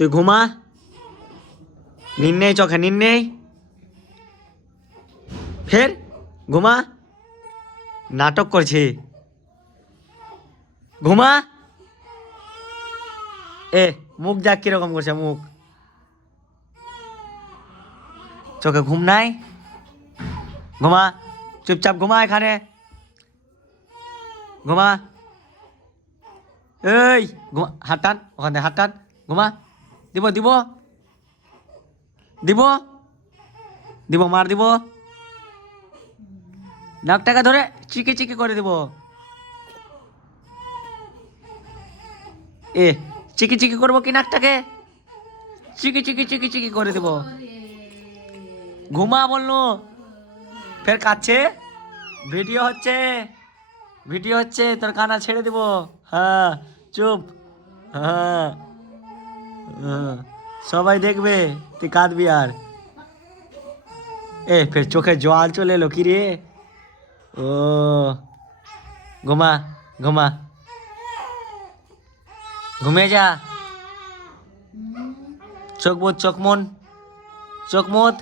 তুই ঘুমা, নিন নেই চোখে, নিন নেই, ফের ঘুমা, নাটক করছি, ঘুমা। এ মুখ যাক কিরকম করছে মুখ, চোখে ঘুম নাই, ঘুমা, চুপচাপ ঘুমা এখানে, ঘুমা। এই ঘুমা, হাত টান ওখান থেকে, হাত টান, ঘুমা। দিব দিব দিব দিব, মার দিব, নাকটাকে ধরে চিকে চিকে করে দিব। এ চিকি চিকি করবো কি নাকটাকে, চিকি চিকি চিকি চিকি করে দেব। ঘুমা বললো, ফের কাচ্ছে, ভিডিও হচ্ছে, ভিডিও হচ্ছে, তোর কানা ছেড়ে দিব। হ্যাঁ চুপ, হ্যাঁ হ্যাঁ, সবাই দেখবে তুই কাঁদবি আর। এ ফের চোখে জল চলে এলো কি রে। ও ঘুমা ঘুমা, ঘুমিয়ে যা, চোখ বোধ, চোখ মন, চোখ মুদ,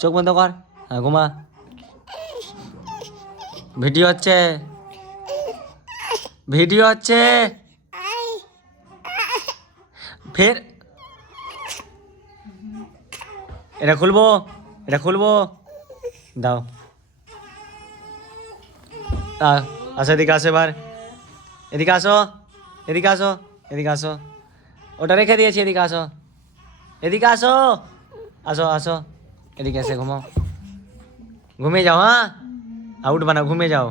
চোখ বন্ধ কর, হ্যাঁ ঘুমা। ভিডিও হচ্ছে, ভিডিও হচ্ছে, ফের এটা খুলবো, এটা খুলবো, দাও। আসো এদিকে, আসো এবার, এদিকে আসো, এদিকে আসো, এদিকে আসো, ওটা রেখে দিয়েছি, এদিকে আসো, এদিকে আসো, আসো আসো, এদিকে এসে ঘুমাও, ঘুমিয়ে যাও, হ্যাঁ আউট বানাও, ঘুমিয়ে যাও।